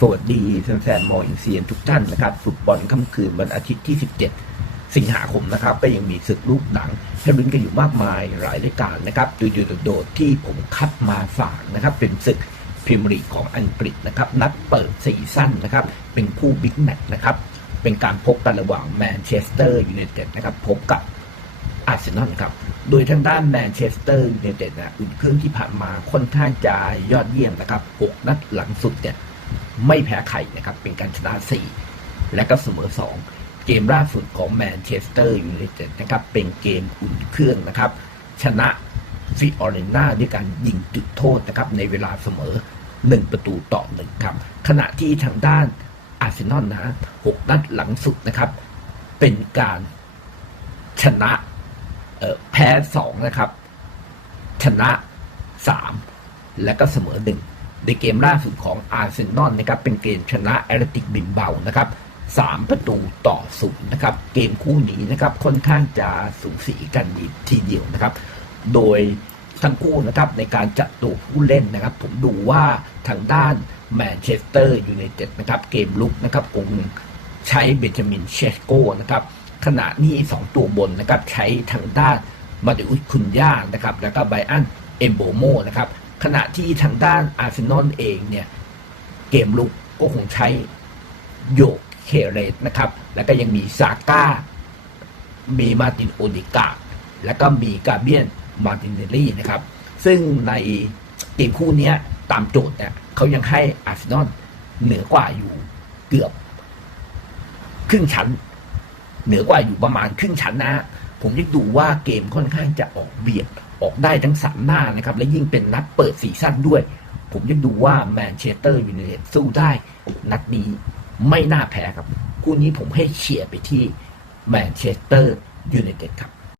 สวัสดีแฟนๆมออินเซียนทุกท่านนะครับฟุตบอลค่ำคืนวันอาทิตย์ที่ 17 สิงหาคมนะครับ ก็ยังมีศึกลูกหนังให้ลุ้นกันอยู่มากมายหลายรายการนะครับโดยโดดที่ผมคัดมาฝากนะครับ เป็นศึกพรีเมียร์ลีกของอังกฤษนะครับ นัดเปิดซีซั่นนะครับ เป็นคู่บิ๊กแมตช์นะครับ เป็นการพบกันระหว่างแมนเชสเตอร์ยูไนเต็ดนะครับพบกับอาร์เซนอลครับ โดยทางด้านแมนเชสเตอร์ยูไนเต็ดนะอุ่นเครื่องที่ผ่านมาค่อนข้างจะยอดเยี่ยมนะครับ6นัดหลังสุดเนี่ย ไม่แพ้ใครนะครับ เป็นการชนะ 4 และก็เสมอ 2 เกมล่าสุดของแมนเชสเตอร์ยูไนเต็ดนะครับ เป็นเกมอุ่นเครื่องนะครับ ชนะฟิออเรนาด้วยการยิงจุดโทษนะครับ ในเวลาเสมอ 1 ประตูต่อหนึ่งครับ ขณะที่ทางด้านอาร์เซนอลนะ6นัดหลังสุดนะครับ เป็นการชนะแพ้สองนะครับ ชนะสามและก็เสมอหนึ่ง ในเกมล่าสุดของอาร์เซนอลนะครับเป็นเกมชนะแอตเลติกบินเบานะครับสามประตูต่อศูนย์นะครับเกมคู่นี้นะครับค่อนข้างจะสูสีกันทีเดียวนะครับ โดยทั้งคู่นะครับในการจัดตัวผู้เล่นนะครับ ผมดูว่าทางด้านแมนเชสเตอร์ยูไนเต็ดนะครับเกมลุกนะครับคงใช้เบนจามินเชสโกนะครับขณะนี้สองตัวบนนะครับใช้ทางด้านมาดิอุสคุนย่านะครับแล้วก็ไบอันเอมโบโมนะครับ ขณะที่ทางด้านอาร์เซนอลเองเนี่ย เกมลุกก็คงใช้โยกเคเรตนะครับ แล้วก็ยังมีซาก้า มีมาร์ตินโอดิกา แล้วก็มีกาเบียนมาร์ตินเนลลี่นะครับ ซึ่งในเกมคู่นี้ตามโจทย์เนี่ยเขายังให้อาร์เซนอลเหนือกว่าอยู่เกือบ ครึ่งชั้น เหนือกว่าอยู่ประมาณครึ่งชั้นนะ ผมยังดูว่าเกมค่อนข้างจะออกเบียดออกได้ทั้งสามหน้านะครับ และยิ่งเป็นนัดเปิดซีซั่นด้วย ผมยังดูว่าแมนเชสเตอร์ยูไนเต็ดสู้ได้ นัดนี้ไม่น่าแพ้ครับ คู่นี้ผมให้เชียร์ไปที่แมนเชสเตอร์ยูไนเต็ดครับ